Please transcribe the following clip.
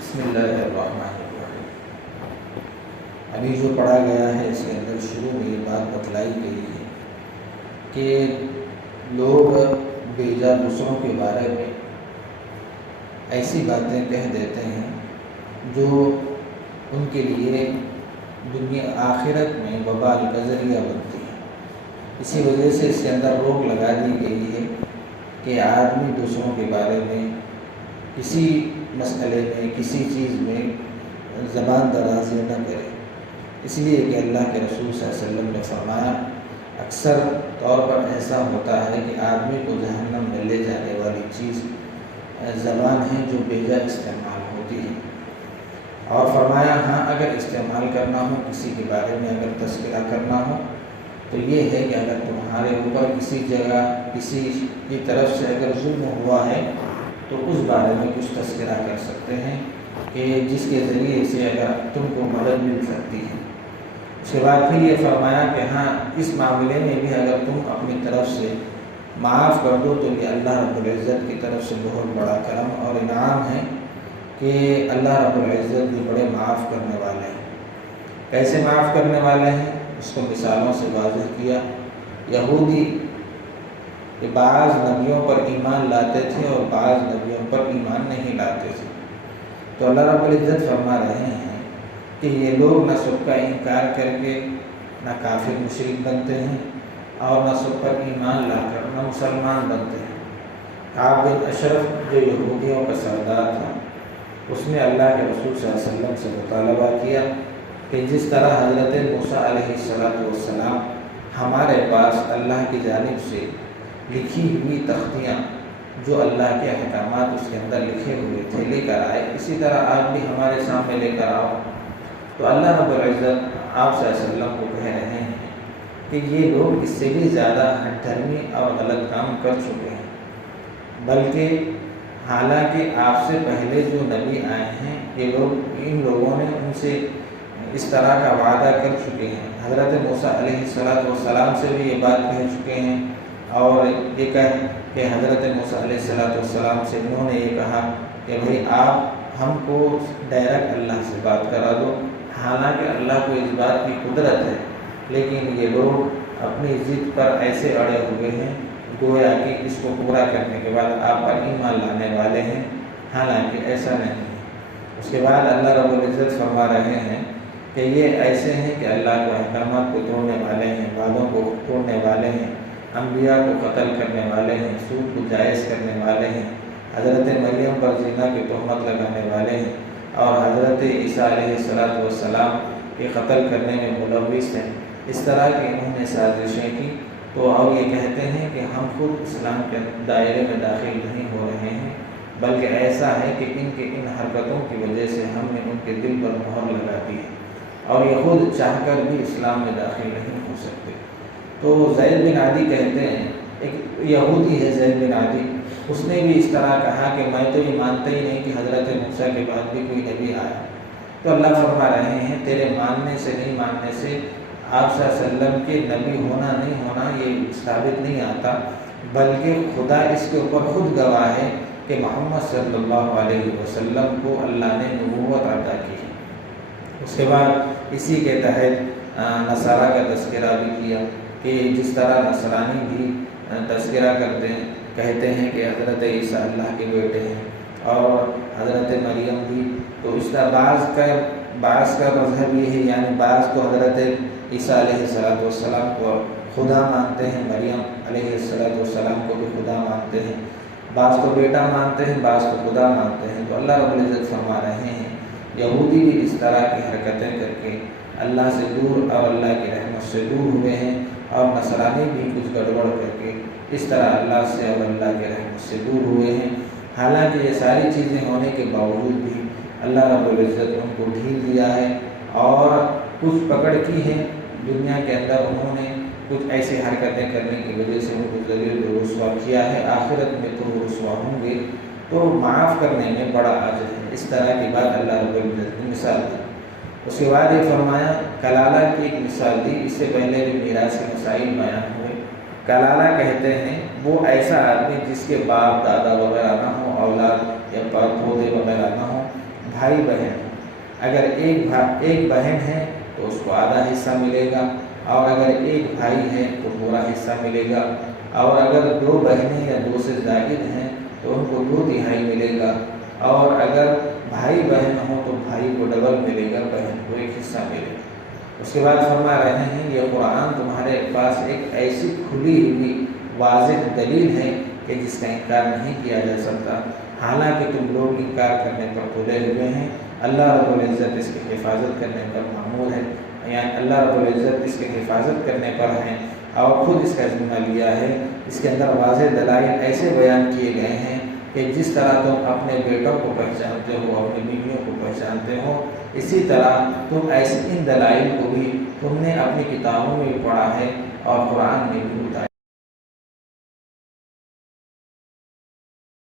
بسم اللہ الرحمن الرحیم۔ ابھی جو پڑھا گیا ہے اس کے اندر شروع میں یہ بات بتلائی گئی ہے کہ لوگ بیجا دوسروں کے بارے میں ایسی باتیں کہہ دیتے ہیں جو ان کے لیے دنیا آخرت میں وبال کا ذریعہ بنتی ہے۔ اسی وجہ سے اس کے اندر روک لگا دی گئی ہے کہ آدمی دوسروں کے بارے میں کسی مسئلے میں کسی چیز میں زبان درازی نہ کرے، اس لیے کہ اللہ کے رسول صلی اللہ علیہ وسلم نے فرمایا اکثر طور پر ایسا ہوتا ہے کہ آدمی کو جہنم میں لے جانے والی چیز زبان ہے جو بیجا استعمال ہوتی ہے، اور فرمایا ہاں اگر استعمال کرنا ہو کسی کے بارے میں اگر تذکرہ کرنا ہو تو یہ ہے کہ اگر تمہارے اوپر کسی جگہ کسی کی طرف سے اگر ظلم ہوا ہے تو اس بارے میں کچھ تذکرہ کر سکتے ہیں کہ جس کے ذریعے سے اگر تم کو مدد مل سکتی ہے۔ اس کے بعد پھر یہ فرمایا کہ ہاں اس معاملے میں بھی اگر تم اپنی طرف سے معاف کر دو تو یہ اللہ رب العزت کی طرف سے بہت بڑا کرم اور انعام ہے کہ اللہ رب العزت بھی بڑے معاف کرنے والے ہیں۔ کیسے معاف کرنے والے ہیں اس کو مثالوں سے واضح کیا۔ یہودی کہ بعض نبیوں پر ایمان لاتے تھے اور بعض نبیوں پر ایمان نہیں لاتے تھے، تو اللہ رب العزت فرما رہے ہیں کہ یہ لوگ نہ سب کا انکار کر کے نہ کافر مشرک بنتے ہیں اور نہ سب پر ایمان لا کر نہ مسلمان بنتے ہیں۔ کعب بن اشرف جو یہودیوں کا سردار تھا، اس نے اللہ کے رسول صلی اللہ علیہ وسلم سے مطالبہ کیا کہ جس طرح حضرت موسیٰ علیہ السلام ہمارے پاس اللہ کی جانب سے لکھی ہوئی تختیاں جو اللہ کے احکامات اس کے اندر لکھے ہوئے تھے لے کر آئے، اسی طرح آپ بھی ہمارے سامنے لے کر آؤ۔ تو اللہ رب العزت آپ صلی اللہ علیہ وسلم کو کہہ رہے ہیں کہ یہ لوگ اس سے بھی زیادہ ہٹ دھرمی اور غلط کام کر چکے ہیں، بلکہ حالانکہ آپ سے پہلے جو نبی آئے ہیں یہ لوگ ان لوگوں نے ان سے اس طرح کا وعدہ کر چکے ہیں۔ حضرت موسیٰ علیہ السلام سے بھی یہ بات کہہ چکے ہیں، اور یہ کہیں کہ حضرت موسیٰ علیہ السلام سے انہوں نے یہ کہا کہ بھئی آپ ہم کو ڈائریکٹ اللہ سے بات کرا دو، حالانکہ اللہ کو اس بات کی قدرت ہے، لیکن یہ لوگ اپنی ضد پر ایسے اڑے ہوئے ہیں گویا کہ اس کو پورا کرنے کے بعد آپ پر ایمان لانے والے ہیں، حالانکہ ایسا نہیں ہے۔ اس کے بعد اللہ رب العزت فرما رہے ہیں کہ یہ ایسے ہیں کہ اللہ کے احکامات کو توڑنے والے ہیں، وعدوں کو توڑنے والے ہیں، انبیاء کو قتل کرنے والے ہیں، سود کو جائز کرنے والے ہیں، حضرت مریم پر زنا کی تہمت لگانے والے ہیں، اور حضرت عیسیٰ علیہ السلام کے قتل کرنے میں ملوث ہیں۔ اس طرح کی انہوں نے سازشیں کی، تو اور یہ کہتے ہیں کہ ہم خود اسلام کے دائرے میں داخل نہیں ہو رہے ہیں، بلکہ ایسا ہے کہ ان کے ان حرکتوں کی وجہ سے ہم نے ان کے دل پر مہر لگا دی ہے، اور یہ خود چاہ کر بھی اسلام میں داخل نہیں ہو سکتے۔ تو زید بن عدی کہتے ہیں، ایک یہودی ہے زید بن عدی، اس نے بھی اس طرح کہا کہ میں تو یہ مانتا ہی نہیں کہ حضرت موسیٰ کے بعد بھی کوئی نبی آیا۔ تو اللہ فرما رہے ہیں تیرے ماننے سے نہیں ماننے سے آپ صلی اللہ علیہ وسلم کے نبی ہونا نہیں ہونا یہ ثابت نہیں آتا، بلکہ خدا اس کے اوپر خود گواہ ہے کہ محمد صلی اللہ علیہ وسلم کو اللہ نے نبوت عطا کی ہے۔ اس کے بعد اسی کے تحت نصارہ کا تذکرہ بھی کیا کہ جس طرح نصرانی بھی تذکرہ کرتے ہیں، کہتے ہیں کہ حضرت عیسیٰ اللہ کے بیٹے ہیں، اور حضرت مریم بھی، تو اس طرح بعض کا مذہب یہ ہے، یعنی بعض تو حضرت عیسیٰ علیہ السلام کو خدا مانتے ہیں، مریم علیہ السلام کو بھی خدا مانتے ہیں، بعض کو بیٹا مانتے ہیں، بعض کو خدا مانتے ہیں۔ تو اللہ رب العزت فرما رہے ہیں یہودی بھی اس طرح کی حرکتیں کر کے اللہ سے دور اور اللہ کی رحمت سے دور ہوئے ہیں، اور نصرانی بھی کچھ گڑبڑ کر کے اس طرح اللہ سے اور اللہ کے رحمت سے دور ہوئے ہیں۔ حالانکہ یہ ساری چیزیں ہونے کے باوجود بھی اللہ رب العزت ان کو ڈھیل دیا ہے، اور کچھ پکڑ کی ہے دنیا کے اندر، انہوں نے کچھ ایسی حرکتیں کرنے کی وجہ سے ان کو ذلیل و رسوا کیا ہے، آخرت میں تو وہ رسوا ہوں گے، تو معاف کرنے میں بڑا اجر ہے۔ اس طرح کی بات اللہ رب العزت نے مثال دی۔ اس کے بعد یہ فرمایا کلالہ کی ایک مثال دی، اس سے پہلے بھی میراث کے مسائل بیان ہوئے۔ کلالہ کہتے ہیں وہ ایسا آدمی جس کے باپ دادا وغیرہ نہ ہو، اولاد یا پودے وغیرہ نہ ہو، بھائی بہن، اگر ایک بہن ہے تو اس کو آدھا حصہ ملے گا، اور اگر ایک بھائی ہے تو پورا حصہ ملے گا، اور اگر 2 بہنیں یا 2 سے زائد ہیں تو ان کو 2/3 ملے گا، اور اگر بھائی بہن ہوں تو بھائی کو ڈبل ملے گا، بہن کو 1 حصہ ملے گا۔ اس کے بعد فرما رہے ہیں یہ قرآن تمہارے پاس ایک ایسی کھلی ہوئی واضح دلیل ہے کہ جس کا انکار نہیں کیا جا سکتا، حالانکہ تم لوگ انکار کرنے پر تلے ہوئے ہیں۔ اللہ رب العزت اس کی حفاظت کرنے پر مأمور ہے، یعنی اللہ رب العزت اس کی حفاظت کرنے پر ہیں اور خود اس کا ذمہ لیا ہے۔ اس کے اندر واضح دلائل ایسے بیان کیے گئے ہیں کہ جس طرح تم اپنے بیٹوں کو پہچانتے ہو، اپنی بیویوں کو پہچانتے ہو، اسی طرح تم ایسے ان دلائل کو بھی تم نے اپنی کتابوں میں پڑھا ہے اور قرآن میں بھی بتایا۔